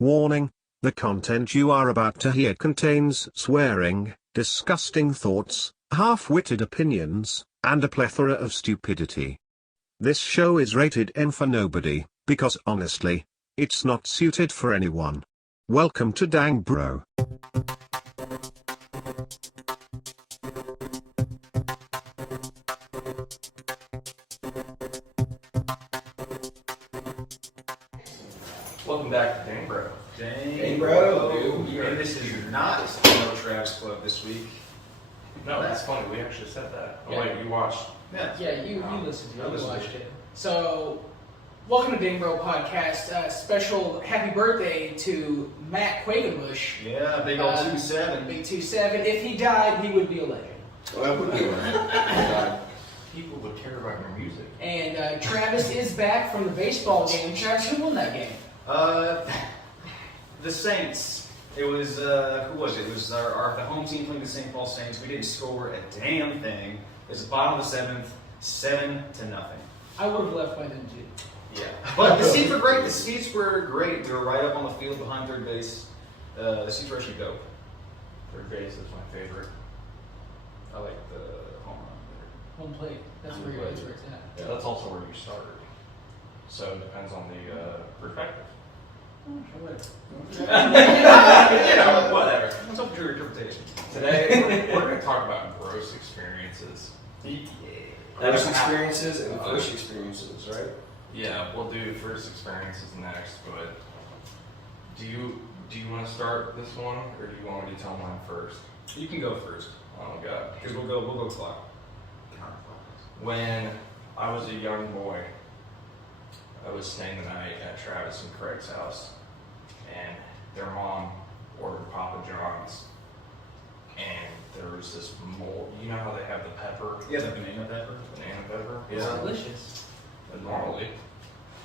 Warning: the content you are about to hear contains swearing, disgusting thoughts, half-witted opinions, and a plethora of stupidity. This show is rated M for nobody, because honestly, it's not suited for anyone. Welcome to Dang Bro. Welcome back to Dang Bro. Dang Bro. And this is not No Trav's Club this week. No, that's funny. We actually said that. Oh, Yeah. wait, you watched. Yeah, you listened to it. I You listened to watched it. So, welcome to Dangbro Podcast. Special happy birthday to Matt Quakenbush. Yeah, big old 2-7. Big 2-7. If he died, he would be a legend. Well, that would be right. People would care about your music. And Travis is back from the baseball game. Travis, who won that game? The Saints. It was, who was it? It was the home team playing the St. Paul Saints. We didn't score a damn thing. It's the bottom of the 7th, 7-0. I would have left by then too. Yeah. But the seats were great. The seats were great. We were right up on the field behind third base. The seats were actually dope. Third base is my favorite. I like the home run Home plate. That's Home where plate. it's at. Yeah, that's also where you started. So it depends on the perspective. you know, whatever. It's up to your interpretation. Today, we're going to talk about gross experiences. First experiences and first experiences, right? Yeah, we'll do first experiences next, but do you want to start this one, or do you want me to tell mine first? You can go first. Oh, God. Because we'll go clock. When I was a young boy, I was staying the night at Travis and Craig's house, and their mom ordered Papa John's, and there was this mold. You know how they have the pepper? Yeah, the banana pepper. Banana pepper? It's delicious. Normally.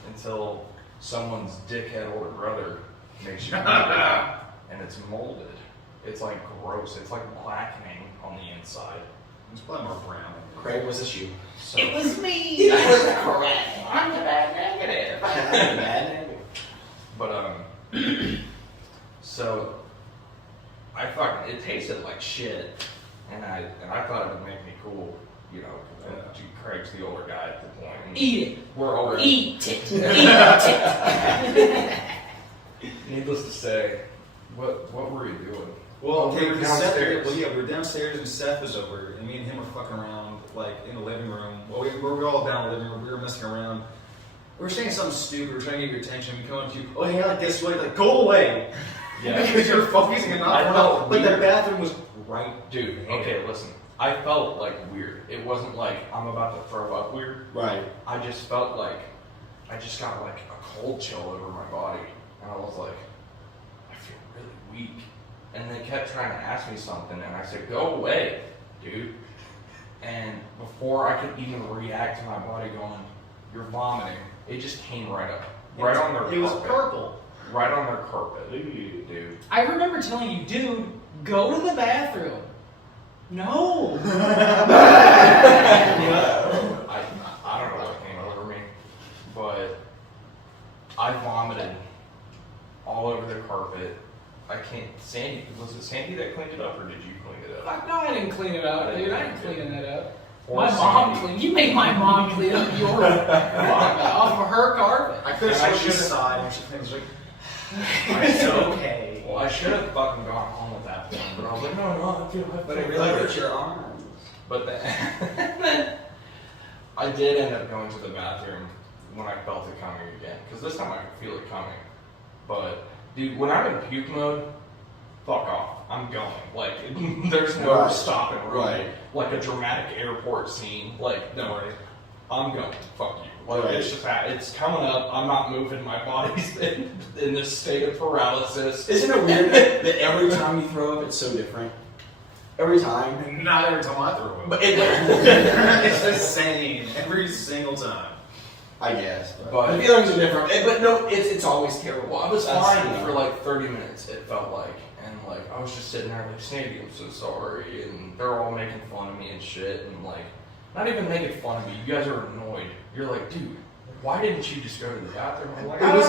Until someone's dickhead older brother makes you eat it, and it's molded. It's like gross. It's like blackening on the inside. It's probably more brown. Craig was this you. So, It was me! It was correct. I'm the bad negative. Bad. But so it tasted like shit, and I thought it would make me cool, you know. Craig's the older guy at the point. And Eat it. we're older. Eat it. Eat it. Needless to say, what were you doing? Well, we were downstairs. We were downstairs and Seth was over, and me and him were fucking around, like, in the living room. Well, we were all down in the living room, we were messing around. We were saying something stupid, we were trying to get your attention, we come up to you, oh, hey, I like this way, like, go away! Yeah. Because you're focusing and I not felt but the weird. bathroom was right. Dude, okay, listen. I felt like weird. It wasn't like I'm about to throw up weird. Right. I just felt like I just got like a cold chill over my body. And I was like, I feel really weak. And they kept trying to ask me something, and I said, go away, dude. And before I could even react to my body going, you're vomiting, it just came right up. Right on their carpet. It was purple. Right on their carpet, dude. I remember telling you, dude, go to the bathroom. No. I don't know what came over me, but I vomited all over the carpet. Was it Sandy that cleaned it up, or did you clean it up? Fuck no, I didn't clean it up, dude. I ain't cleaning that up. Or My mom Sandy. cleaned. You made my mom clean up your off of her carpet. I could have And I switched the should've- side, and she was like, It's okay. Well, I should have fucking gone home at that point, but I was like, no, I feel But it better. really hurt your arms. But then I did end up going to the bathroom when I felt it coming again, because this time I could feel it coming. But dude, when I'm in puke mode, fuck off. I'm going. Like, there's no Right. stopping. Really. Right. Like a dramatic airport scene. Like, no, I'm going. Fuck you. Like, Right. it's just it's coming up. I'm not moving. My body's in this state of paralysis. Isn't it weird that every time you throw up, it's so different? Every time. Not every time I throw up. But It's the same every single time. I guess. But- the feelings are different. But no, it's always terrible. Well, I was That's, fine you know. for like 30 minutes, it felt like. And like, I was just sitting there like, Sandy, I'm so sorry. And they're all making fun of me and shit. And like, not even making fun of me. You guys are annoyed. You're like, dude, why didn't you just go to the bathroom? I'm like, It was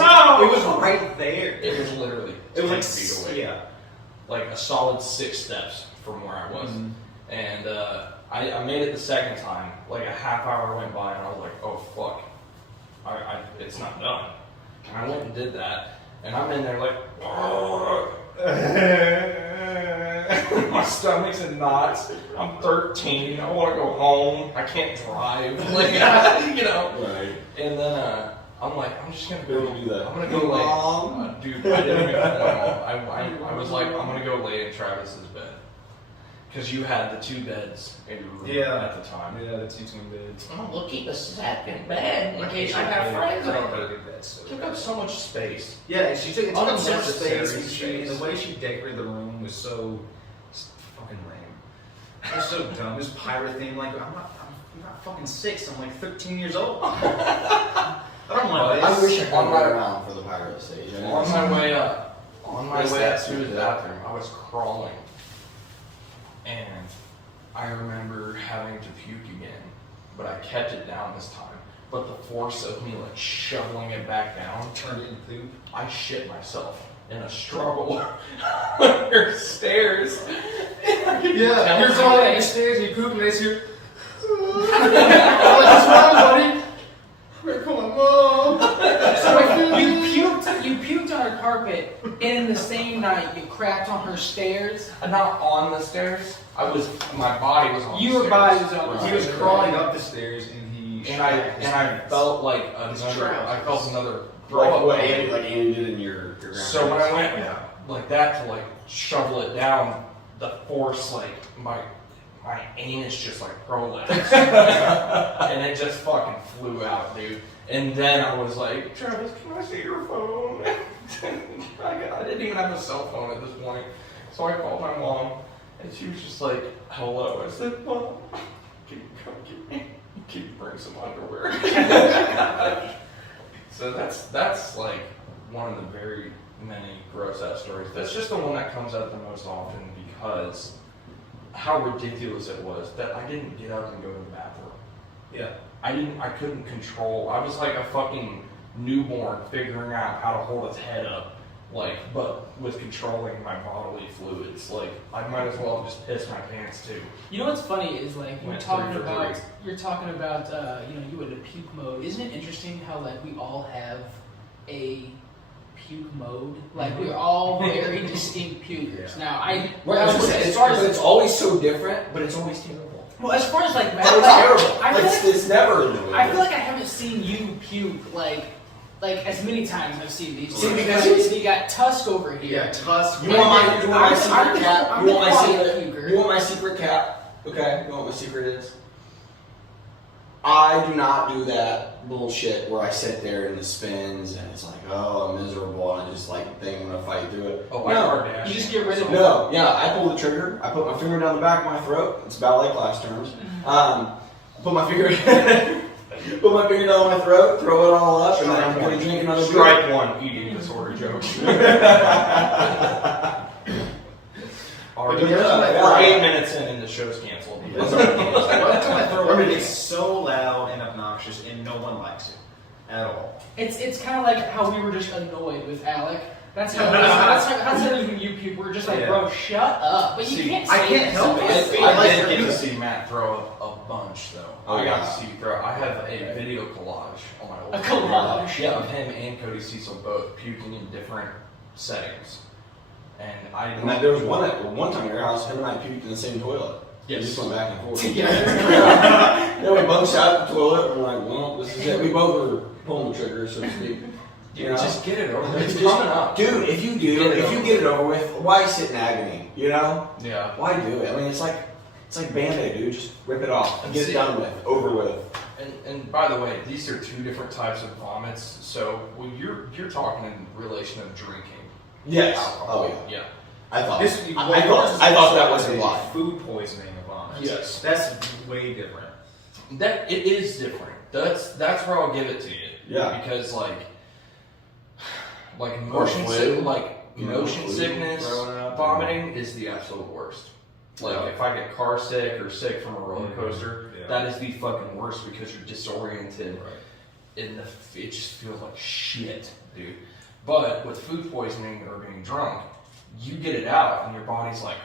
right there. It was literally It was 10 like feet away. Yeah. Like a solid 6 steps from where I was. And I made it the second time. Like a half hour went by and I was like, oh fuck, it's not done. And I went and did that. And I'm in there like, my stomach's in knots. I'm 13. I want to go home. I can't drive. Like, you know. Right. And then I'm like, I'm just gonna go. Don't do that. I'm gonna go lay. Mom. Dude, I didn't even call my mom. I was like, I'm gonna go lay in Travis's bed. Because you had the 2 beds in your room at the time. Yeah, the 2 twin beds. Oh, we'll keep a second bed in case you have friends over. Beds. Took up so much space. Yeah, and she took up so much Unnecessary space. And the way she decorated the room was so fucking lame. It was so dumb. This pirate thing, like I'm not fucking 6. I'm like 13 years old. I don't want I this. wish I could run around for the pirate stage. On my way up to the bathroom, I was crawling. And I remember having to puke again, but I kept it down this time. But the force of me like shoveling it back down Turned it into poop. I shit myself in a struggle under stairs. Yeah, You're you're falling down the stairs and you poop and it's here. What's wrong, buddy? Come on, Mom. So you puked on her carpet, and in the same night you crapped on her stairs. Not on the stairs. My body was on the stairs. Your body was on the He was stairs. crawling up the stairs and he. And I felt like another throw Like up. what Andy did in your So when I went like that to like shovel it down, the force like my anus just like prolapsed, and it just fucking flew out, dude. And then I was like, Travis, can I see your phone? I didn't even have a cell phone at this point, so I called my mom, and she was just like, hello. I said, Mom, can you come get me? Can you bring some underwear? So that's like one of the very many gross ass stories. That's just the one that comes out the most often because how ridiculous it was that I didn't get up and go to the bathroom. Yeah. I couldn't control. I was like a fucking newborn figuring out how to hold its head up, like, but with controlling my bodily fluids. Like, I might as well have just pissed my pants too. You know what's funny is like Went 3 for 3. you're talking about you went to puke mode. Isn't it interesting how like we all have a puke mode? Like we're all very distinct pukers. Yeah. Now it's always so different, but it's always terrible. well, as far as like But it's terrible. I feel like It's never in the way. I feel like I haven't seen you puke like as many times I've seen these. See, because you got Tusk over here. Yeah, Tusk. You want my secret cap? I'm You want my the quiet secret? puker. You want my secret cap? Okay. You know what my secret is? I do not do that bullshit where I sit there in the spins and it's like, oh, I'm miserable and I just like think I'm gonna fight through it. Oh, no. You just get rid of it. No, yeah, I pull the trigger. I put my finger down the back of my throat. It's ballet class terms. Put my finger, put my finger down my throat, throw it all up, and then I'm gonna drink another beer. Strike 1, eating disorder jokes. We're 8 minutes in and the show's canceled. It's so loud and obnoxious, and no one likes it at all. It's kind of like how we were just annoyed with Alec. That's how it is when you people were just like, bro, shut up. But you can't say I can't help it. I did get to see Matt throw up a bunch, though. Oh, I got yeah. to see you throw. I have a video collage on my old A collage? Yeah, of him and Cody Cecil both puking in different settings. And There was one time at your house, him and I puked in the same toilet. Yes. We just went back and forth. Together. Then we both sat at the toilet and we're like, well, this is it. We both were pulling the trigger, so to speak. Dude, just get it over with. It's Just- coming up. Dude, if you get it over with, why sit in agony? You know? Yeah. Why do it? I mean, it's like Band-Aid, dude. Just rip it off. Get it done with. Over with. And by the way, these are 2 different types of vomits. So when you're talking in relation of drinking. Yes. Alcohol. Oh, yeah. Yeah. I thought I thought that was implied. Food poisoning of vomit. Yes. That's way different. That it is different. That's where I'll give it to you. Yeah. Because like Or flu. motion Flu sickness, throwing up. vomiting is the absolute worst. Like Yeah. if I get car sick or sick from a roller coaster, Yeah. that is the fucking worst because you're disoriented. Right. it just feels like shit, dude. But with food poisoning or being drunk, you get it out, and your body's like,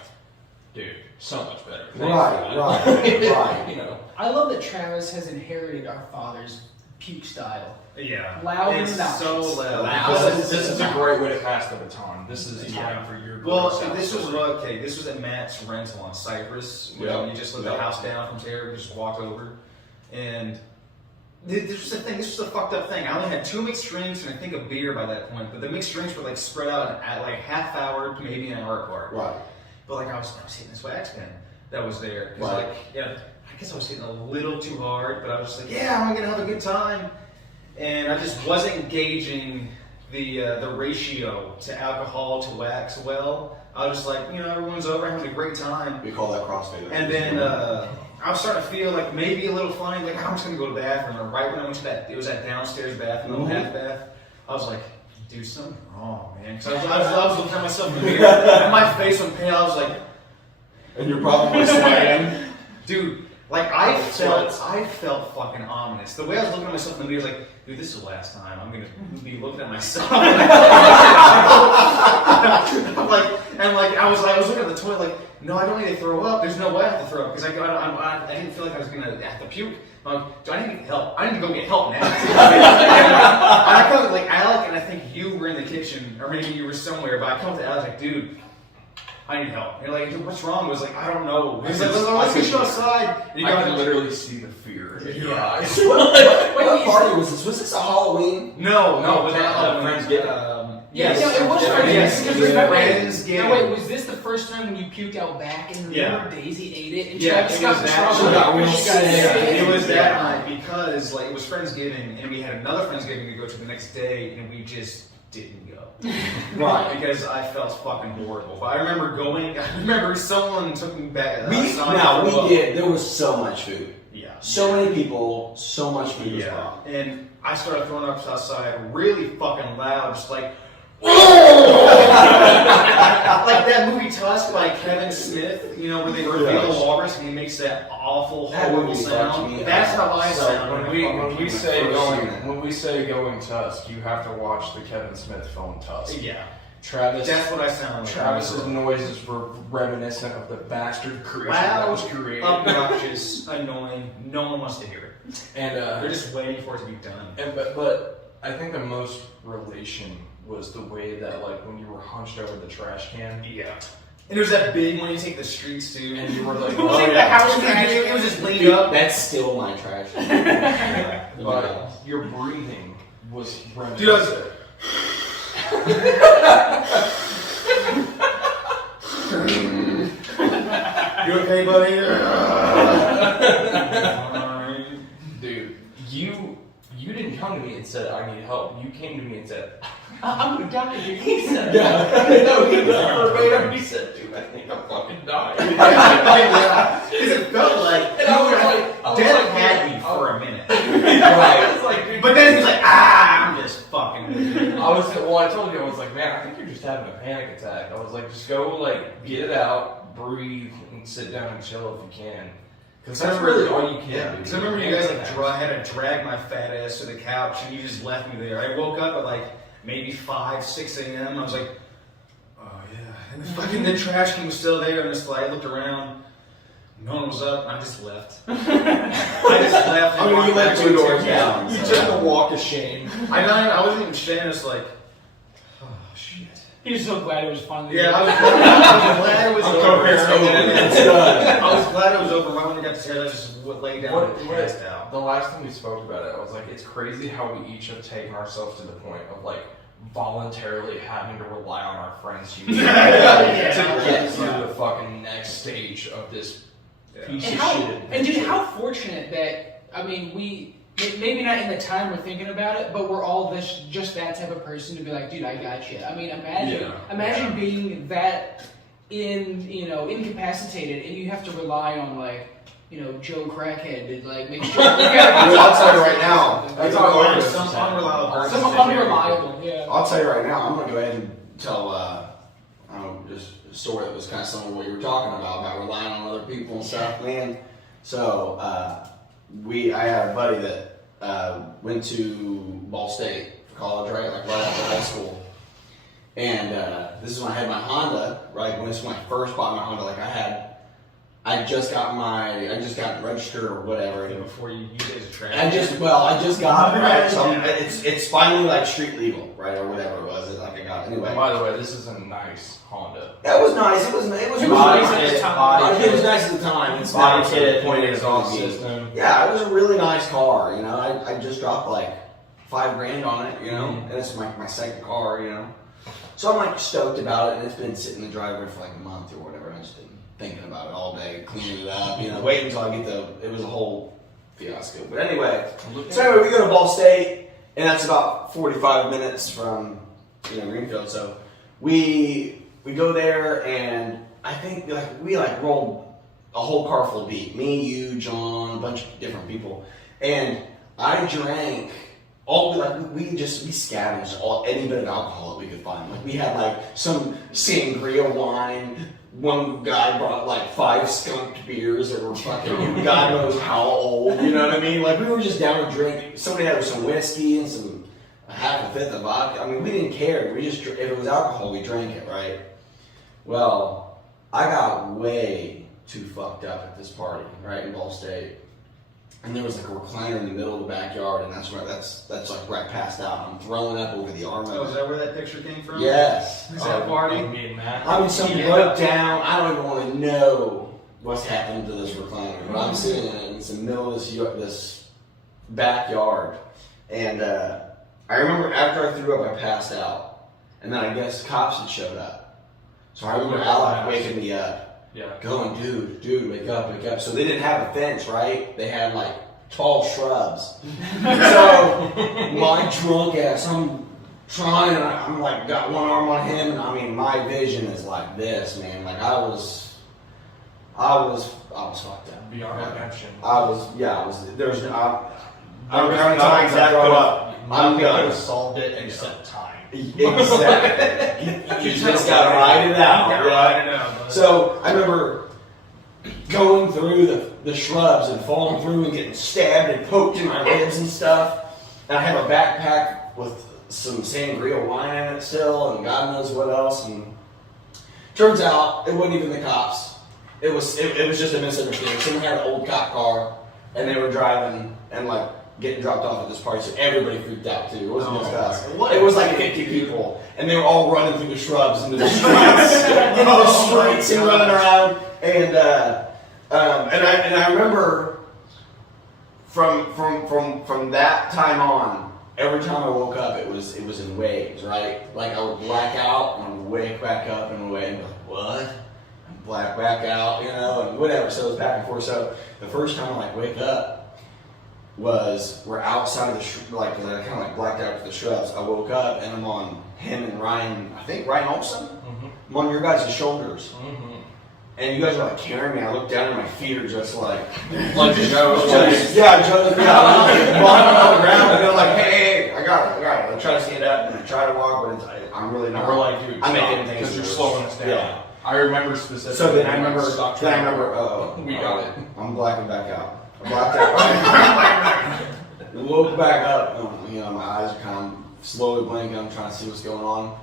dude, so much better. Right. You know. I love that Travis has inherited our father's puke style. Yeah. Loud and it's obnoxious. so loud. This is a great way to pass the baton. This is time for your Well, gross out this was story. okay. This was at Matt's rental on Cypress. Yeah. You just lived the house down from Terry. We just walked over, and this was the thing. This was a fucked up thing. I only had 2 mixed drinks and I think a beer by that point. But the mixed drinks were like spread out at like half hour to maybe an hour apart. Right. But like I was hitting this wax pen that was there. 'Cause, Right. like, yeah, I guess I was hitting a little too hard, but I was just like, yeah, I'm gonna have a good time. And I just wasn't gauging the ratio to alcohol to wax well. I was just like, everyone's over having a great time. We call that CrossFit. And then I was starting to feel like maybe a little funny, like I'm just gonna go to the bathroom. And right when I went to it was that downstairs bathroom, little half bath. I was like, dude, something's wrong, man. Because I was looking at myself in the mirror, and my face went pale. I was like, and you're probably sweating. dude. Like I felt fucking ominous. The way I was looking at myself in the mirror, was like, dude, this is the last time I'm gonna be looking at myself. I'm like, and like I was looking at the toilet, like, no, I don't need to throw up. There's no way I have to throw up because I didn't feel like I was gonna have to puke. I'm like, do I need to get help? I need to go get help now. And I come like Alec, and I think you were in the kitchen, or maybe you were somewhere. But I come to Alec, like, dude, I need help. And you're like, dude, what's wrong? I was like, I don't know. He's like, let's get you outside. And you I got can literally see the fear in your Yeah. eyes. What party was this? Was this a Halloween? No, but Friendsgiving. Yes. Yeah, it was Yes. Friendsgiving. Yes. Remember- Friendsgiving. No, wait, was this the first time when you puked out back and remember Daisy ate it and Yeah, Travis it got was in that. trouble? She got real She sick. It was that Yeah. night because like it was Friendsgiving and we had another Friendsgiving to go to the next day and we just didn't go. Right. Because I felt fucking horrible. But I remember someone took me back outside. We did. There was so much food. Yeah. So many people, so much food was Yeah. brought. And I started throwing up outside really fucking loud, just like like that movie Tusk by Kevin Smith, where they reveal the walrus and he makes that awful, That horrible movie sound. fucked me up. That's how I So sound. When we say First going Tusk, you have to watch the Kevin Smith film Tusk. Yeah. Travis. That's what I sound like. Travis's noises were reminiscent of the bastard creation that was Loud, created. obnoxious, annoying. No one wants to hear it. And They're just waiting for it to be done. but I think the most relation was the way that like when you were hunched over the trash can. Yeah. And there's that big one you take the streets to. And you were like, Who take the house trash? It was just leaned Dude, up. that's still my trash. but your breathing was reminiscent. Dude, I was- You okay, buddy? Dude, you didn't come to me and said I need help. You came to me and said I'm gonna die, dude. He said no, he verbatim. He said, dude, I think I'm fucking dying. Because it felt like And I was like, Death had me for a minute. I was like, dude, But then he was like, I'm just fucking with you. I told you, I was like, man, I think you're just having a panic attack. I was like, just go, like, get it out, breathe, and sit down and chill if you can. Because that's really all you can do. Because I remember you guys had to drag my fat ass to the couch and you just left me there. I woke up at like maybe 5, 6 a.m. I was like, oh yeah. And the trash can was still there and I looked around. No one was up. I just left. I just left. I mean, you left walked 2 back doors to down. town. You took a walk of shame. I wasn't even ashamed. I was like, oh shit. He was so glad it was finally Yeah, I over. was glad it was I'm over. It's done. I was glad it was over. Right when I got to stairs, I just laid down and passed out. The last time we spoke about it, I was like, it's crazy how we each have taken ourselves to the point of like voluntarily having to rely on our friends to get to the fucking next stage of this piece And of how, shit. and dude, how fortunate that, I mean, we, maybe not in the time we're thinking about it, but we're all just that type of person to be like, dude, I got you. I mean, imagine being that incapacitated and you have to rely on like, Joe Crackhead to like make sure. I'll tell you right now. That's how it works. Some unreliable person. Some unreliable, yeah. I'll tell you right now. I'm gonna go ahead and tell just a story that was kind of similar to what you were talking about relying on other people and stuff, man. So I had a buddy that went to Ball State for college, right? Like right after high school. And this is when I had my Honda, right? When this was when I first bought my Honda, like I just got registered or whatever. Yeah, before you use it as a track. I just got it, right? So it's finally like street legal, right? Or whatever it was. Like I got it. Anyway. By the way, this is a nice Honda. That was nice. It was nice at the time. It was nice at the time. It's Body nice kit, at the point exhaust of system. Yeah, it was a really nice car. You know, I just dropped like $5,000 on it. You know, and it's my second car. You know, so I'm like stoked about it, and it's been sitting in the driveway for like a month or whatever. I just been thinking about it all day, cleaning it up. You know, waiting until I get it was a whole fiasco. But anyway, we go to Ball State, and that's about 45 minutes from Greenfield. So we go there, and I think we rolled a whole car full deep. Me, you, John, a bunch of different people, and I drank we scavenged any bit of alcohol that we could find. Like we had like some sangria wine. One guy brought like 5 skunked beers that were fucking God knows how old. You know what I mean? Like we were just down to drink. Somebody had some whiskey and a half a fifth of vodka. I mean, we didn't care. We just if it was alcohol, we drank it, right? Well, I got way too fucked up at this party, right, in Ball State. And there was like a recliner in the middle of the backyard, and that's like where I passed out. I'm throwing up over the arm. Oh, is that where that picture came from? Yes. Is that a party? I mean, something broke down. I don't even want to know what's happened to this recliner. But I'm sitting in it, and it's in the middle of this backyard. And I remember after I threw up, I passed out. And then I guess cops had showed up. So I remember Alec waking me up. Yeah. Going, dude, wake up. So they didn't have a fence, right? They had like tall shrubs. So my drunk ass, I'm trying, I'm like got one arm on him, and I mean my vision is like this, man. Like I was fucked up. Beyond redemption. There's I'm times that go up. I'm done. Solved it except time. Exactly. You just gotta ride it out. So I remember going through the shrubs and falling through and getting stabbed and poked in my ribs and stuff. And I have a backpack with some sangria wine in it still, and God knows what else. And turns out it wasn't even the cops. It was just a misunderstanding. Someone had an old cop car, and they were driving and like getting dropped off at this party, so everybody freaked out too. It wasn't just us. It was like 50 people, and they were all running through the shrubs into the streets, and running around. And I remember from that time on, every time I woke up, it was in waves, right? Like I would black out and I would wake back up and away and be like, what? And black back out, and whatever. So it was back and forth. So the first time I wake up, we're outside of the I kind of blacked out to the shrubs. I woke up and I'm on him and Ryan. I think Ryan Olson. Mm-hmm. I'm on your guys' shoulders, and you guys are carrying me. I look down and my feet are just like Joe's. Joe's. Yeah, walking on the ground and they're like, hey, I got it. I try to stand up and I try to walk, but I'm really not. We're like, dude, I'm making things because you're slowing us down. Yeah. I remember specifically. So then I remember. We got it. I'm blacking back out. Blacked out. Woke back up. My eyes are kind of slowly blinking. I'm trying to see what's going on.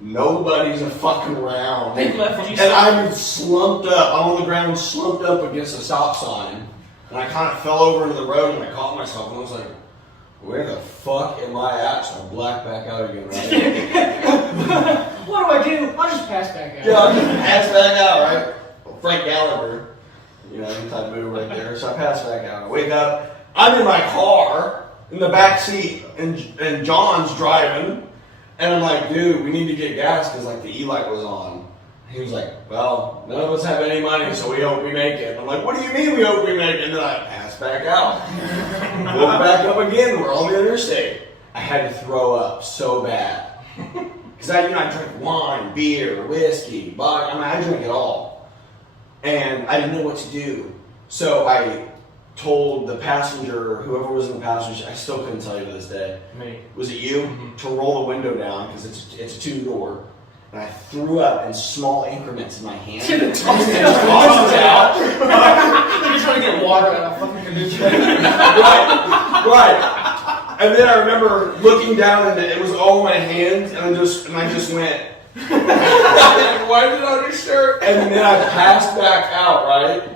Nobody's fucking around. They left you. And I'm slumped up. I'm on the ground, slumped up against a stop sign. And I kind of fell over into the road, and I caught myself, and I was like, "Where the fuck am I at?" So I blacked back out again. Right? What do? I'll just pass back out. Yeah, I'll just pass back out, right? Frank Gallagher. Any type of move right there. So I pass back out. I wake up. I'm in my car in the back seat, and John's driving, and I'm like, dude, we need to get gas because the e-light was on. He was like, well, none of us have any money, so we hope we make it. I'm like, what do you mean we hope we make it? And then I pass back out. Woke back up again. We're on the interstate. I had to throw up so bad because I drink wine, beer, whiskey, vodka. I drink it all. And I didn't know what to do. So I told the passenger, whoever was in the passenger, I still couldn't tell you to this day. Me. Was it you? Mm-hmm. To roll the window down, because it's a 2-door. And I threw up in small increments in my hand. It tossed it out. You're trying to get water out of a fucking conditioner. Right. Right. And then I remember looking down and it was all my hands, and I just went. Why is it on your shirt? And then I passed back out, right?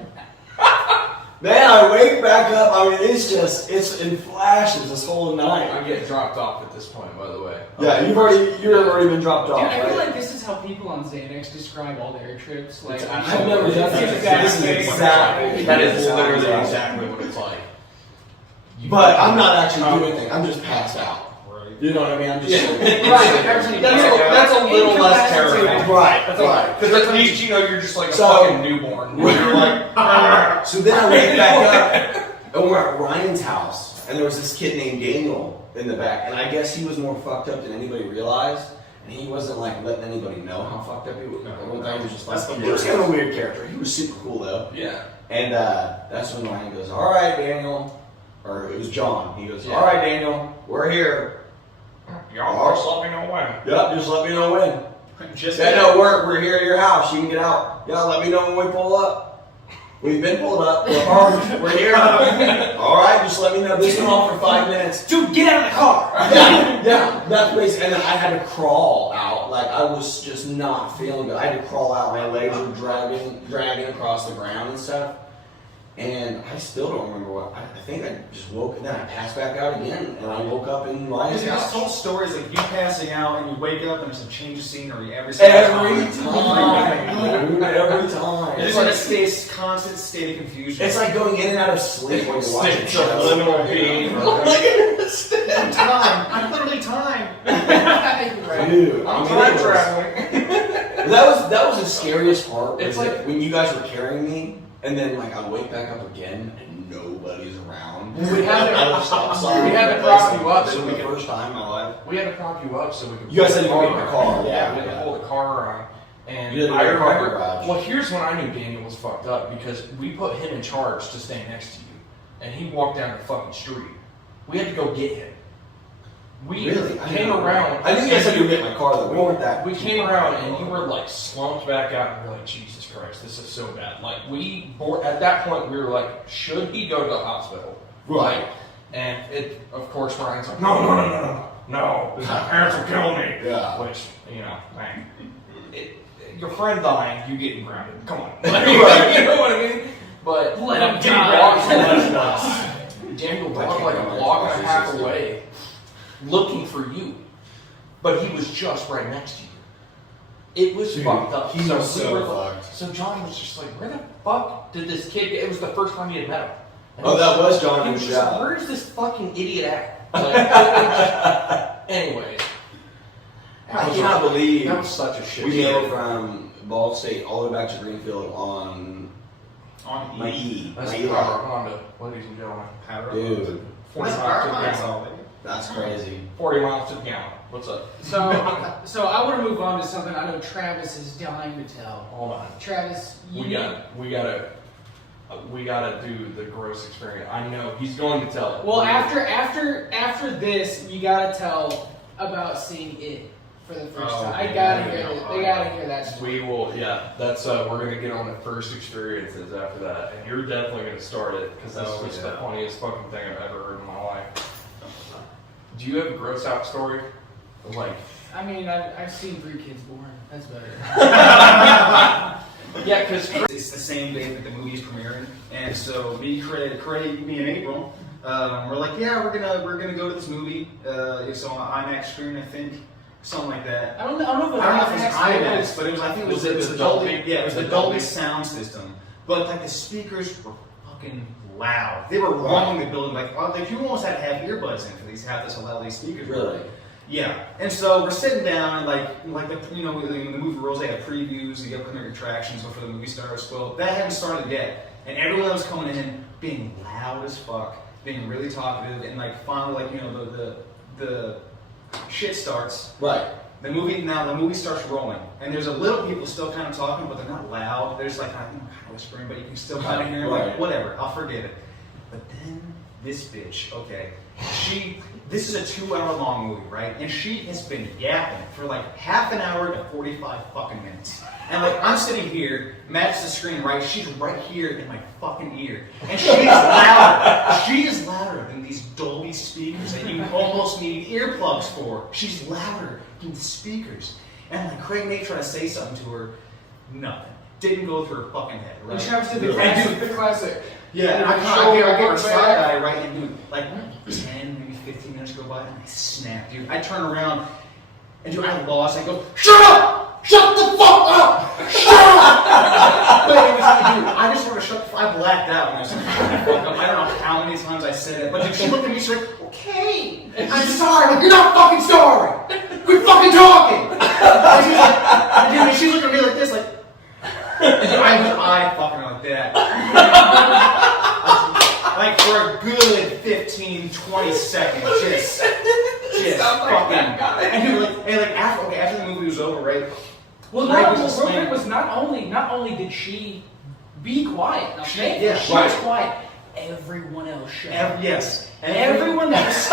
Then I wake back up. I mean, it's in flashes this whole night. I get dropped off at this point, by the way. Yeah, you've already been dropped off. Dude, I feel right? like this is how people on Xanax describe all their trips. Like, I've never done that. This is exactly. That is literally exactly what it's like. But I'm not actually doing anything. I'm just passed out. You know what I mean? I'm just That's a little less terrifying. Right. Because at least you know you're just like a fucking newborn. You're like, so then I wake back up, and we're at Ryan's house, and there was this kid named Daniel in the back, and I guess he was more fucked up than anybody realized, and he wasn't like letting anybody know how fucked up he was. Everyone thought he was just like, he was kind of a weird character. He was super cool though. yeah. And that's when Ryan goes, "All right, Daniel," or it was John. He goes, "All right, Daniel, we're here. Y'all just let me know when." Yep, just let me know when." Just No, we're here at your house. You can get out. Yeah, let me know when we pull up. We've been pulled up. We're armed. We're here. All right, just let me know. This went on for 5 minutes. dude, get out of the car! Yeah, that's basically. And then I had to crawl out. Like I was just not feeling good. I had to crawl out. My legs were dragging across the ground and stuff. And I still don't remember what. I think I just woke, and then I passed back out again, and I woke up in Ryan's There's house. whole stories like you passing out and you wake up and there's a change of scenery every Every single time, dude, every time. It's like a constant state of confusion. It's like going in and out of sleep when you're watching It's shows. a liminal being. I'm literally time. Dude, I'm I mean, time it was- traveling. that was the scariest part. It's Was like- that when you guys were carrying me, and then like I wake back up again and nobody's around. We had to- I would stop sign. we had to prop you up This so was we the could- first time in my life. We had to prop you up so we could. You guys pull had to get in the car, around. yeah, we had to yeah. pull the car around. And You didn't I go to the parking remember. garage. Well, here's when I knew Daniel was fucked up because we put him in charge to stay next to you, and he walked down the fucking street. We had to go get him. We Really? I came didn't know. around. I knew you guys had to go get my car though. We weren't that. We came around and you were like slumped back out and we're like, Jesus Christ, this is so bad. Like at that point we were like, should he go to the hospital? Right. And it, of course, Ryan's like, no, his parents will kill me. Yeah. Which, you know, man, your friend dying, you getting grounded. Come on. Right. You know what I mean? But Let him he die. walked Daniel walked like a block and a half away looking for you. But he was just right next to you. It was Dude, fucked up. he was so fucked. So John was just like, where the fuck did this kid get? It was the first time he had met him. And Oh, that was John he in was the just like, shop. where's this fucking idiot at? Like, anyways. I cannot believe That was such a shit we made show. it from Ball State all the way back to Greenfield on On my E. That's My the E power line. of Honda, ladies and gentlemen. Dude, 40 That's miles to the power lines gallon. all, baby. that's crazy. 40 miles to the gallon. What's up? So I want to move on to something I know Travis is dying to tell. Hold on. Travis, you We gotta do the gross experience. I know he's going to tell it. well after this, you gotta tell about seeing it for the first Oh, time. I yeah, gotta hear yeah, it. oh, They gotta hear that story. We will, yeah. That's we're gonna get on the first experiences after that, and you're definitely gonna start it because this Oh, is yeah. the funniest fucking thing I've ever heard in my life. Do you have a gross out story? Like, I mean, I've seen 3 kids born. That's better. yeah, because It's the same day that the movie's premiering, and so me and April, we're like, yeah, we're gonna go to this movie. It's on IMAX screen, I think, something like that. I don't know if it was I don't know if it was IMAX, IMAX, but it was. I think it was, Was it it was the the Dolby. Dolby? Yeah, it was the The Dolby Dolby? sound system. But like the speakers were fucking loud. They were wrong in the building. Like you almost had to have earbuds in for these loud these speakers. Really? Yeah, and so we're sitting down, and like the the movie rules, they have previews, the upcoming attractions before the movie starts. Well, that hadn't started yet, and everyone was coming in being loud as fuck, being really talkative, and like finally, the shit starts. Right. The movie starts rolling, and there's a little people still kind of talking, but they're not loud. They're just like kind of whispering, but you can still kind of hear them. Right. Like, whatever, I'll forget it. But then this bitch, okay, this is a 2-hour long movie, right? And she has been yapping for like half an hour to 45 fucking minutes. And like, I'm sitting here, match the screen, right? She's right here in my fucking ear. And she's louder. She is louder than these Dolby speakers that you almost need earplugs for. She's louder than the speakers. And like, Craig Nate tried to say something to her, nothing. Didn't go through her fucking head, right? And Travis did the classic. Yeah, and I get her side eye, right? And dude, like 10, maybe 15 minutes go by, and I snap, dude. I turn around, and dude, I lost. I go, shut up! Shut the fuck up! Shut up! But it was like, dude, I just sort of shut the fuck. I blacked out when I was like, shut the fuck up. I don't know how many times I said it, but dude, she looked at me, she's like, okay, I'm sorry. Like, you're not fucking sorry. Quit fucking talking. And she's like, dude, and she looked at me like this, like. I fucking like that. Like for a good 15, 20 seconds, just fucking. And like after the movie was over, right? Well, real quick was not only did she be quiet, she was quiet. Everyone else shut up. Yes. Everyone that was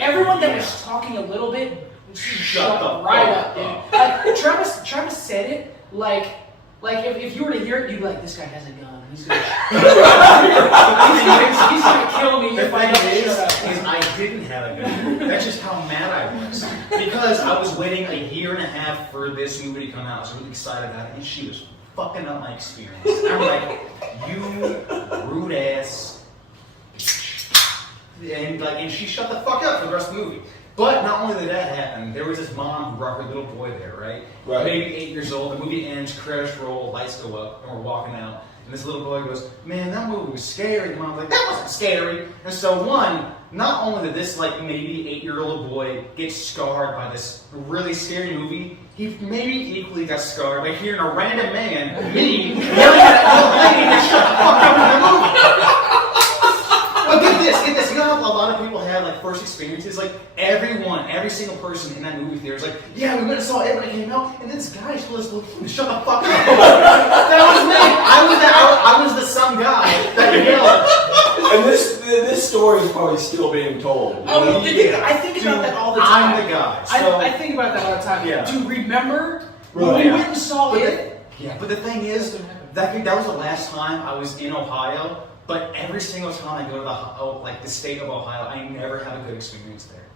everyone that was talking a little bit shut right up, dude. Like Travis said it. Like if you were to hear it, you'd be like, this guy has a gun. He's gonna he's gonna kill me if I don't shut up. I didn't have a gun. That's just how mad I was. Because I was waiting a year and a half for this movie to come out. I was really excited about it, and she was fucking up my experience. I'm like, you rude ass. And she shut the fuck up for the rest of the movie. But not only did that happen, there was this mom who brought her little boy there, right? Maybe 8 years old. The movie ends, credits roll, lights go up, and we're walking out. And this little boy goes, man, that movie was scary. And mom's like, that wasn't scary. And so not only did this like maybe 8-year-old boy get scarred by this really scary movie, he maybe equally got scarred by hearing a random man, me, yelling at that little lady to shut the fuck up in the movie. But get this. You know how a lot of people have like first experiences? Like every single person in that movie theater is like, yeah, we went and saw it when it came out, and then this guy told us to shut the fuck up. That was me. I was the some guy that yelled. And this story is probably still being told. I think about that all the time. I'm the guy. So, I think about that all the time. Yeah. Do remember when we went and saw it? Yeah, but the thing is, that was the last time I was in Ohio. But every single time I go to the state of Ohio, I never have a good experience there.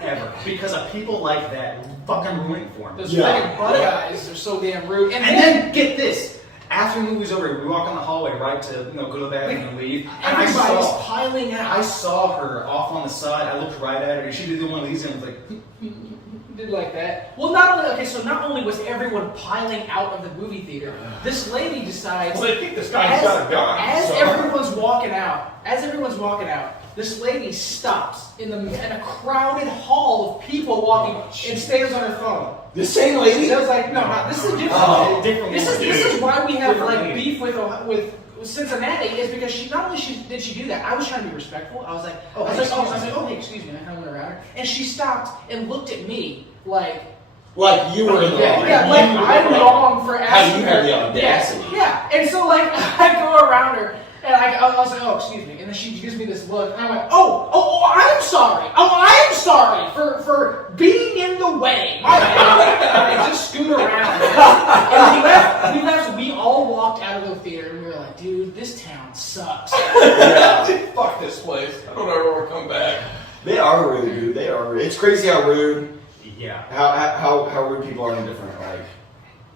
Ever. Because of people like that fucking ruin it for me. Those fucking butt guys are so damn rude. And then, get this. After the movie's over, we walk on the hallway, right, to go to the bathroom and leave. And everybody's piling out. I saw her off on the side. I looked right at her, and she did one of these, and I was like... Did like that. Well, not only was everyone piling out of the movie theater, this lady decides. Well, they think this guy's got a gun. Everyone's walking out, this lady stops in a crowded hall of people walking and stays on her phone. The same lady? I was like, no, this is different. This is why we have like beef with Cincinnati, is because she not only did she do that, I was trying to be respectful. I was like, hey, excuse me, and I kind of went around her, and she stopped and looked at me like you were in the wrong. Yeah, like I'm wrong for asking. How you have the audacity? Yeah, and so like I go around her. And I was like, oh, excuse me. And then she gives me this look. And I'm like, I'm sorry. I'm sorry for being in the way. My bad. And I just scoot around. And we left. We all walked out of the theater and we were like, dude, this town sucks. Fuck this place. I don't ever want to come back. They are rude, dude. They are rude. It's crazy how rude. Yeah. How rude people are in different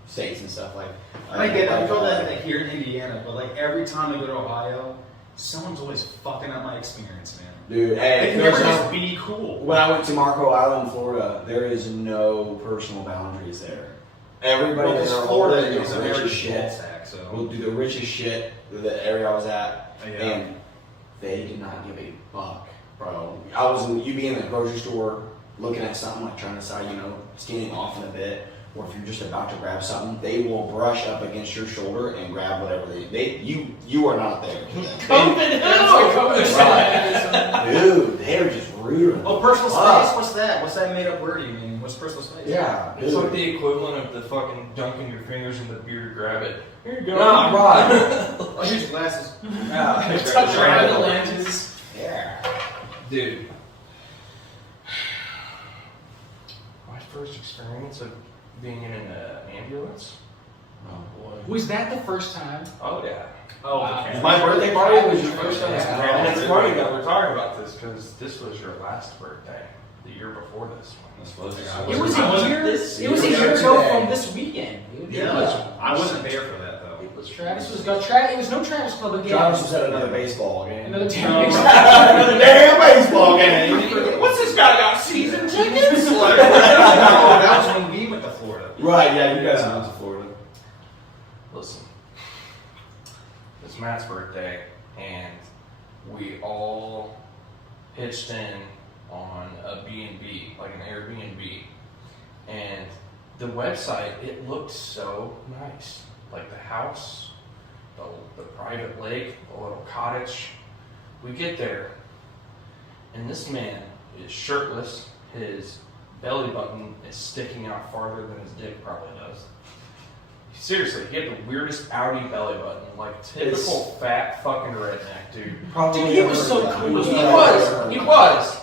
states and stuff like. I get it. I feel that here in Indiana, but like every time I go to Ohio, someone's always fucking up my experience, man. Dude, hey, they can never just be cool. When I went to Marco Island, Florida, there is no personal boundaries there. Everybody in Florida is the richest shit. We'll do the richest shit. The area I was at, and they did not give a fuck, bro. You'd be in the grocery store looking at something, like trying to decide, standing off in a bit. Or if you're just about to grab something, they will brush up against your shoulder and grab whatever you are not there. Dude, they're just rude. Oh, personal space? What's that? What's that made up word you mean? most personal space. Yeah. It's like the equivalent of the fucking dunking your fingers in the beer to grab it. Here you go. No, right. Oh, here's your glasses. Yeah. Touch around the lenses. Yeah. Dude. My first experience of being in an ambulance. Oh boy. Was that the first time? Oh, yeah. Oh, Wow. okay. My birthday party was your first time. Yeah. And it's funny that we're talking about this because this was your last birthday, the year before this one. It was a year. this It was a year year ago today. from this weekend. Dude. Yeah, It was, I wasn't there for that though. It was Travis was go. It was no Travis Club again. Travis was at another baseball game. Another damn No. Another damn baseball game. What's this guy got season tickets? No, that was when we went to Florida. Right, yeah, you guys went to Florida. Listen, it's Matt's birthday, and we all pitched in on a B&B, like an Airbnb, and the website, it looked so nice. Like the house, the private lake, the little cottage. We get there, and this man is shirtless. His belly button is sticking out farther than his dick probably does. Seriously, he had the weirdest outie belly button, like typical fat fucking redneck dude. Probably Dude, he was so cool. He was.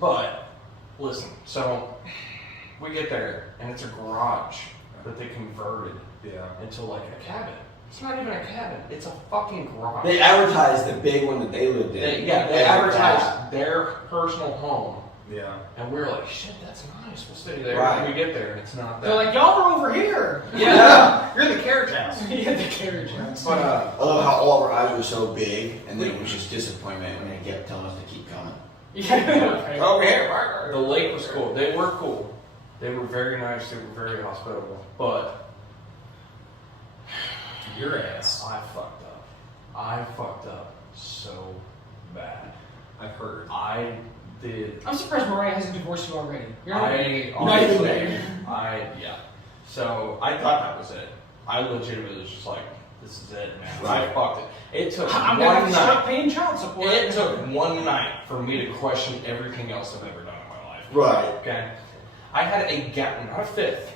But listen, so we get there, and it's a garage that they converted Yeah. into like a cabin. It's not even a cabin. It's a fucking garage. They advertised the big one that they lived in. They advertised their personal home, Yeah. and we were like, shit, that's nice. We'll stay there. Right. And we get there, and it's not that. They're like, y'all are over here. yeah. You're the carriage house. He had the carriage house. But I love how all of our eyes were so big, and then it was just disappointment when they kept telling us to keep coming. Yeah. over here, the lake was cool. They were cool. They were very nice. They were very hospitable. But Your ass. I fucked up. I fucked up so bad. I've heard. I did. I'm surprised Mariah hasn't divorced you already. You're not, I not even honestly, there. yeah. So I thought that was it. I legitimately was just like, this is it, man. Right. I fucked it. It took I'm gonna have one to start night. paying child support. It took one night for me to question everything else I've ever done in my life. Right. Okay. I had a gallon, not a fifth,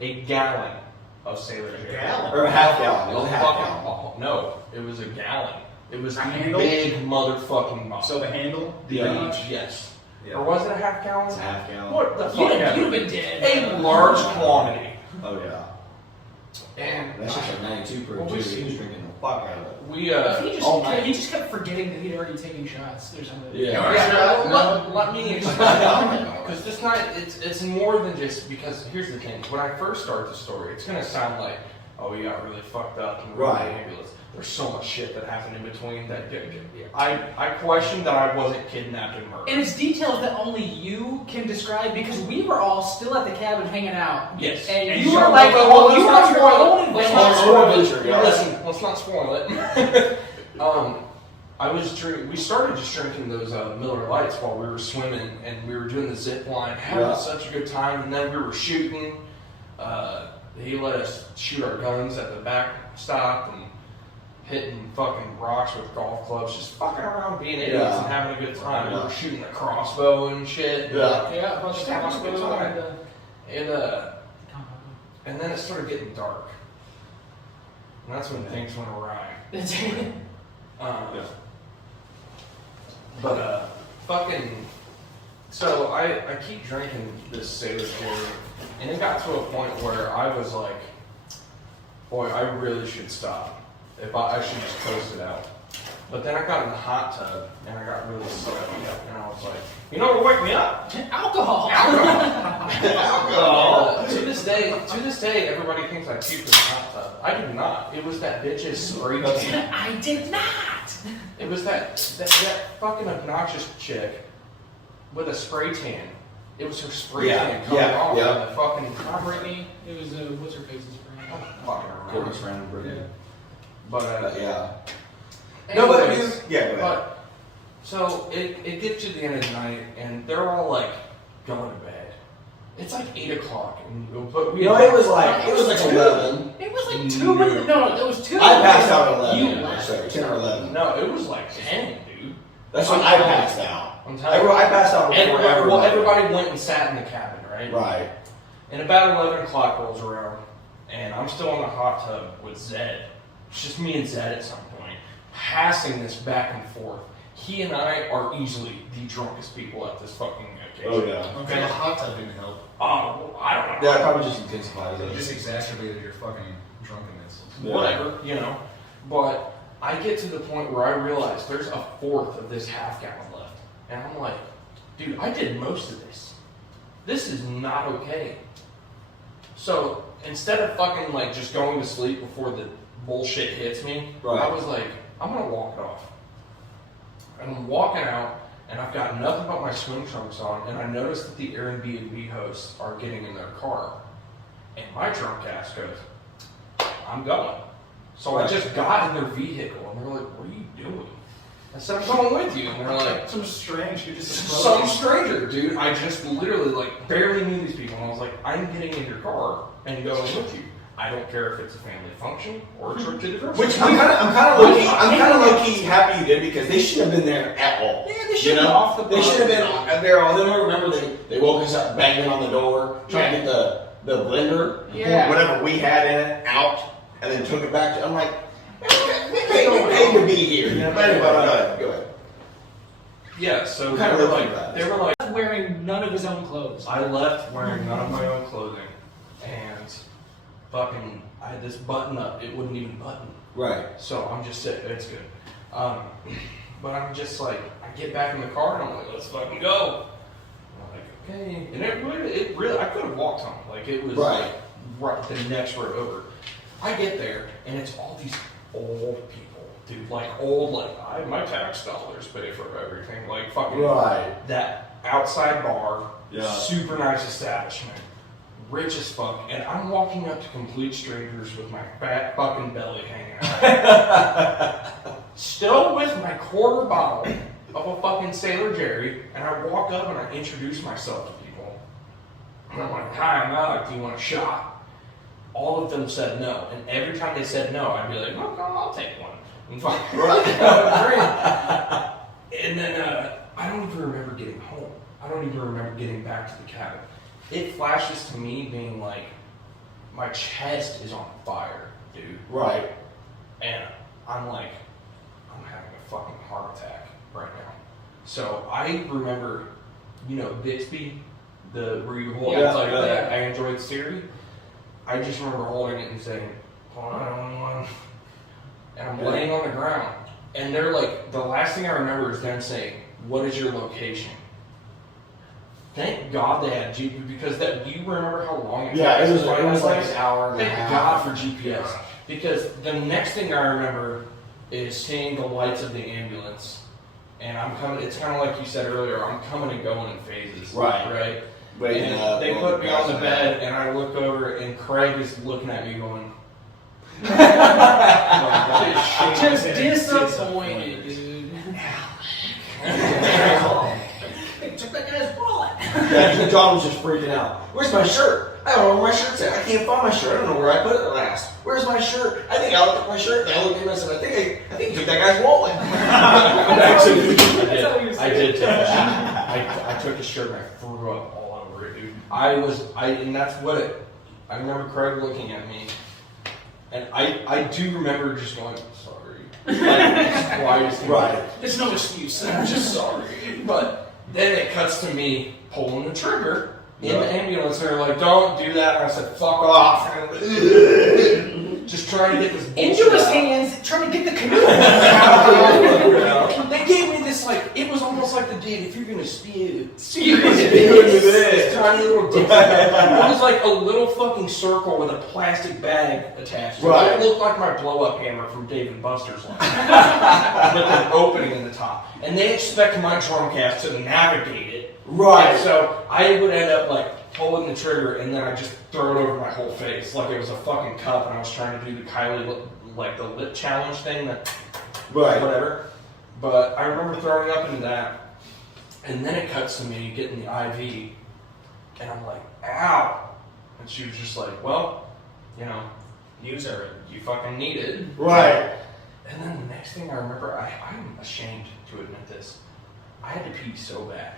a gallon of Sailor Jerry. Gallon? Or a half gallon. It was No, a half fucking gallon. bottle. No, it was a gallon. It was A the handle? big motherfucking bottle. So the handle? the Yeah. yes. Yeah. Or was it a half gallon? It's a half gallon. What the You'd fuck? have ever? been dead. A large quantity. Oh yeah. And That's just like 92 per Well, two. we He was see- drinking the fuck out of it. we He just kept forgetting that he'd already taken shots or something. Yeah. let me explain. Because this night, it's more than just because here's the thing. When I first start the story, it's gonna sound like, oh, we got really fucked up and we were in Right. the ambulance. There's so much shit that happened in between that I question that I wasn't kidnapped and murdered. And it's details that only you can describe because we were all still at the cabin hanging out. Yes. And you you were were like, well, you were let's on not your spoil own it. Let's adventure. not spoil it. Adventure, yeah. Listen, let's not spoil it. We started just drinking those Miller Lights while we were swimming, and we were doing the zip line, having Yeah. such a good time, and then we were shooting. He let us shoot our guns at the backstop and hitting fucking rocks with golf clubs, just fucking around being idiots Yeah. and having a good time. We Yeah. were shooting a crossbow and shit. Yeah. Yeah, a bunch Just of having a good crossbow time. and, And then it started getting dark. And that's when things went awry. Yeah. Fucking. So I keep drinking this Sailor Jerry, and it got to a point where I was like, boy, I really should stop. I should just close it out. But then I got in the hot tub, and I got really sweaty, and I was like, you know what would wake me up? Alcohol. Alcohol. To this day, everybody thinks I puked in the hot tub. I did not. It was that bitch's spray tan. I did not. It was that fucking obnoxious chick with a spray tan. It was her spray tan coming off in the fucking. Not Brittany. It was what's her face's friend. Fucking Courtney's friend, Brittany. But Yeah. No, but anyways, yeah, go ahead. but so it gets to the end of the night, and they're all like going to bed. It's like 8 o'clock, but we. No, it was like 11. It was like 2 in the, no, it was 2. I passed out at 11. You Sorry, 10 or 11. No, it was like 10, dude. That's when I passed out. I'm telling you. I passed out before everybody. Everybody went and sat in the cabin, right? Right. And about 11 o'clock rolls around, and I'm still in the hot tub with Zed. It's just me and Zed at some point, passing this back and forth. He and I are easily the drunkest people at this fucking occasion. Oh, yeah. Okay, the hot tub didn't help. Oh, I don't know. Yeah, it probably just intensifies It it. just exacerbated your fucking drunkenness. Yeah. Whatever, you know. But I get to the point where I realize there's a fourth of this half gallon left. And I'm like, dude, I did most of this. This is not okay. So instead of fucking like just going to sleep before the bullshit hits me, Right. I was like, I'm gonna walk it off. And I'm walking out, and I've got nothing but my swim trunks on, and I notice that the Airbnb hosts are getting in their car. And my drunk ass goes, I'm going. So I just got in their vehicle, and they're like, what are you doing? I said, I'm going with you. And they're like, Some strange, you just some stranger, dude. I just literally, like, barely knew these people. And I was like, I'm getting in your car and going with you. I don't care if it's a family function or a trip to the grocery Which store. I'm kind of low key happy you did because they shouldn't have been there at all. Yeah, they should have been off the They should have been there all. Then I remember they woke us up banging on the door trying to get the blender, whatever we had in it, out, and then took it back to. I'm like, we paid to be here. You know, but anyway, go ahead. Yeah, so Kind of they were like, Wearing none of his own clothes. I left wearing none of my own clothing, and fucking, I had this button up. It wouldn't even button. Right. So I'm just sitting. It's good. But I'm just like, I get back in the car and I'm like, let's fucking go. I'm like, okay. And it really, I could have walked home. Like it was like right the next road over. I get there and it's all these old people, dude. Like old, like I have my tax dollars pay for everything. Like fucking that outside bar, super nice establishment. Rich as fuck, and I'm walking up to complete strangers with my fat fucking belly hanging out. Still with my quarter bottle of a fucking Sailor Jerry, and I walk up and I introduce myself to people. And I'm like, hi, I'm Alec, do you want a shot? All of them said no, and every time they said no, I'd be like, no, I'll take one. And fucking And then I don't even remember getting home. I don't even remember getting back to the cabin. It flashes to me being like, my chest is on fire, dude. Right. And I'm like, I'm having a fucking heart attack right now. So I remember, you know, Bixby, where you hold it like that Android Siri. I just remember holding it and saying, hold on. And I'm laying on the ground. And they're like, the last thing I remember is them saying, what is your location? Thank God they had GPS because do you remember how long it took? Yeah, it was like an hour and a Thank half. God for GPS. Because the next thing I remember is seeing the lights of the ambulance. And I'm coming, it's kind of like you said earlier, I'm coming and going in phases. Right. And they put me on the bed and I look over and Craig is looking at me going, Just disappointed, dude. They took that guy's wallet. Yeah, John was just freaking out. Where's my shirt? I don't know where my shirt's at. I can't find my shirt. I don't know where I put it last. Where's my shirt? I think I looked at my shirt and I looked at him and I said, I think he took that guy's wallet. I did take a shirt. I took a shirt and I threw up all over it, dude. And that's what it, I remember Craig looking at me, and I do remember just going, sorry. Like, quietest thing. Right. There's no excuse. I'm just sorry. But then it cuts to me pulling the trigger in the ambulance, and they're like, don't do that. And I said, fuck off. Just trying to get this bullshit Into his out. hands, trying to get the canoe. They gave me this, like, it was almost like the dude, if you're gonna spew this. tiny little dick. It was like a little fucking circle with a plastic bag attached to it. Right. It looked like my blow-up hammer from Dave & Buster's line. With an opening in the top. And they expect my drunk ass to navigate it. Right. And so I would end up, like, pulling the trigger, and then I just throw it over my whole face like it was a fucking cup, and I was trying to do the Kylie, like, the lip challenge thing, whatever. But I remember throwing up into that, and then it cuts to me getting the IV, and I'm like, ow. And she was just like, well, you know, use her. You fucking need it. Right. And then the next thing I remember, I'm ashamed to admit this. I had to pee so bad,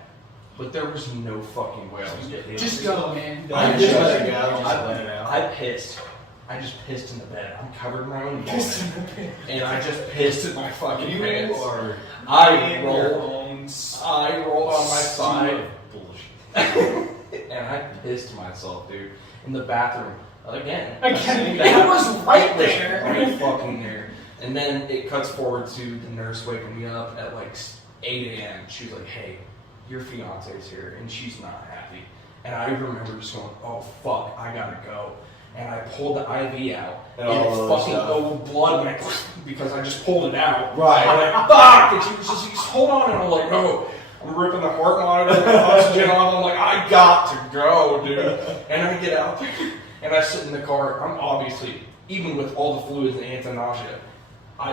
but there was no fucking way I was getting. Just go, man. I just let it go. Just let it out. I pissed. I just pissed in the bed. I'm covered in my own vomit. And I just pissed in my fucking pants. I rolled on my side. Bullshit. And I pissed myself, dude. In the bathroom. Again. It was right there. Right fucking there. And then it cuts forward to the nurse waking me up at like 8 a.m. She was like, hey, your fiance's here. And she's not happy. And I remember just going, oh fuck, I gotta go. And I pulled the IV out, and it fucking blood went because I just pulled it out. Right. I'm like, fuck! And she was just hold on, and I'm like, no. I'm ripping the heart monitor, the oxygen on. I'm like, I got to go, dude. And I get out there, and I sit in the car. I'm obviously, even with all the fluids and anti-nausea,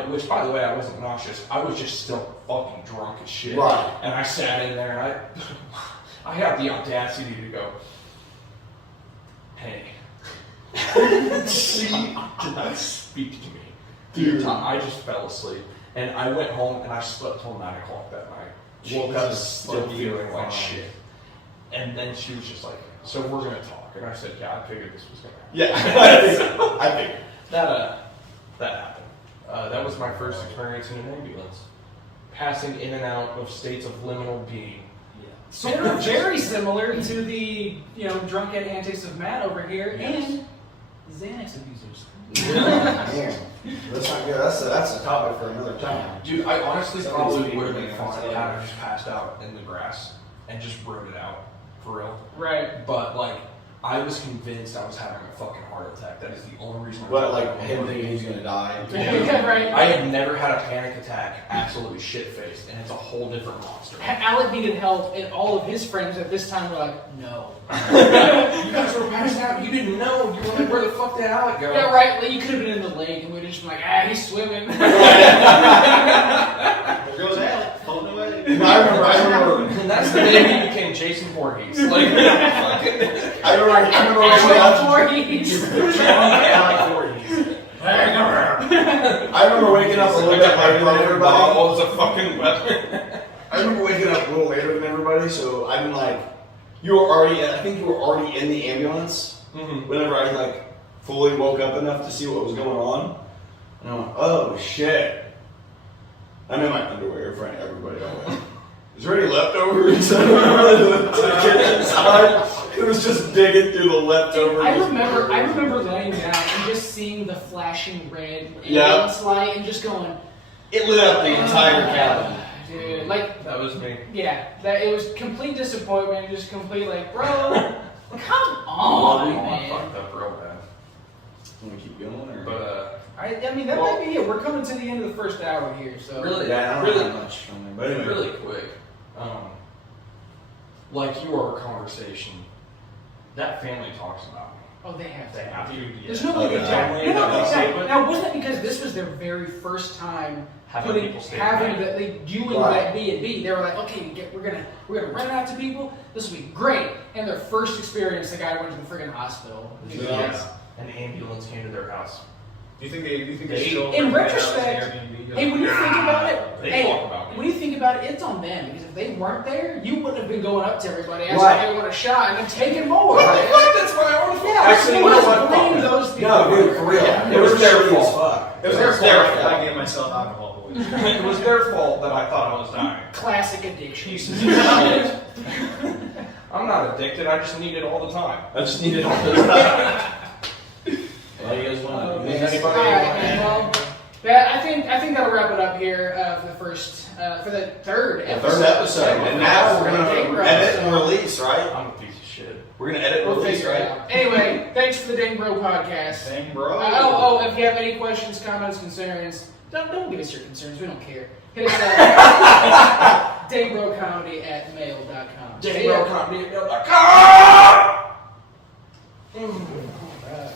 which by the way, I wasn't nauseous. I was just still fucking drunk as shit. Right. And I sat in there, and I had the audacity to go, hey. She did not speak to me. Dude. I just fell asleep. And I went home and I slept till 9 o'clock that night. Woke up still feeling like shit. And then she was just like, so we're going to talk. And I said, yeah, I figured this was going to happen. Yeah, I figured. That happened. That was my first experience in an ambulance. Passing in and out of states of liminal being. Sort of very similar to the, drunken antics of Matt over here, and Xanax abusers. Man, that's not good. That's a topic for another time. Dude, I honestly probably would have been fine had I just passed out in the grass and just rode it out, for real. Right. But, I was convinced I was having a fucking heart attack. That is the only reason. Him thinking he's gonna die. Yeah, right. I have never had a panic attack absolutely shit-faced, and it's a whole different monster. Alec needed help, and all of his friends at this time were like, no. You guys were passed out. You didn't know. You were like, where the fuck did Alec go? Yeah, right. Like, you could have been in the lake, and we'd have just been like, he's swimming. There goes Alec, floating away. I remember. And that's the day he became Jason Voorhees. I remember waking up. I remember waking up a little bit later than everybody. Was a fucking weapon. I remember waking up a little later than everybody, so I've been I think you were already in the ambulance whenever I fully woke up enough to see what was going on. And I went, oh shit. I'm in my underwear in front of everybody. I went, is there any leftovers? I remember the kitchen side. It was just digging through the leftovers. I remember laying down and just seeing the flashing red ambulance light and just going. It lit up the entire cabin. Dude, that was me. Yeah, it was complete disappointment. Just complete bro, come on, man. I fucked up real bad. Want to keep going, or? But I mean that might be it. We're coming to the end of the first hour here, so really, Yeah, I don't really have much from there, but anyway. really quick. Your conversation, that family talks about me. Oh, they have. They have to. There's no way family. Now, wasn't it because this was their very first time Having people stay you and that B&B? They were like, okay, we're gonna rent it out to people. This will be great. And their first experience, the guy went to the friggin' hospital. Yeah. An ambulance came to their house. Do you think they show up in at my house retrospect, Airbnb? hey, when you think about it, They talk about me. when you think about it, it's on them because if they weren't there, you wouldn't have been going up to everybody asking Right. if they want a shot and then taking more. What the man. fuck? That's my own fault. Yeah, Actually, you you know must what? blame those people. No, dude, for real. Yeah, It was their shitty fault. as fuck. It was It their was their fault. fault. I gave myself alcohol poisoning. It was their fault that I thought I was dying. Classic addiction. Pieces of shit. I'm not addicted. I just need it all the time. I just needed all this time. What do you guys want? Anybody? All right, man, well, I think that'll wrap it up here for the third The episode. third episode. And now we're Big gonna Bro. edit and release, right? I'm a piece of shit. We're gonna edit and We'll release, figure it right? out. Anyway, thanks for the Dang Bro podcast. Dang, bro. If you have any questions, comments, concerns, don't give us your concerns. We don't care. Hit us at dangbropodcast@mail.com. dangbropodcast@mail.com. All right.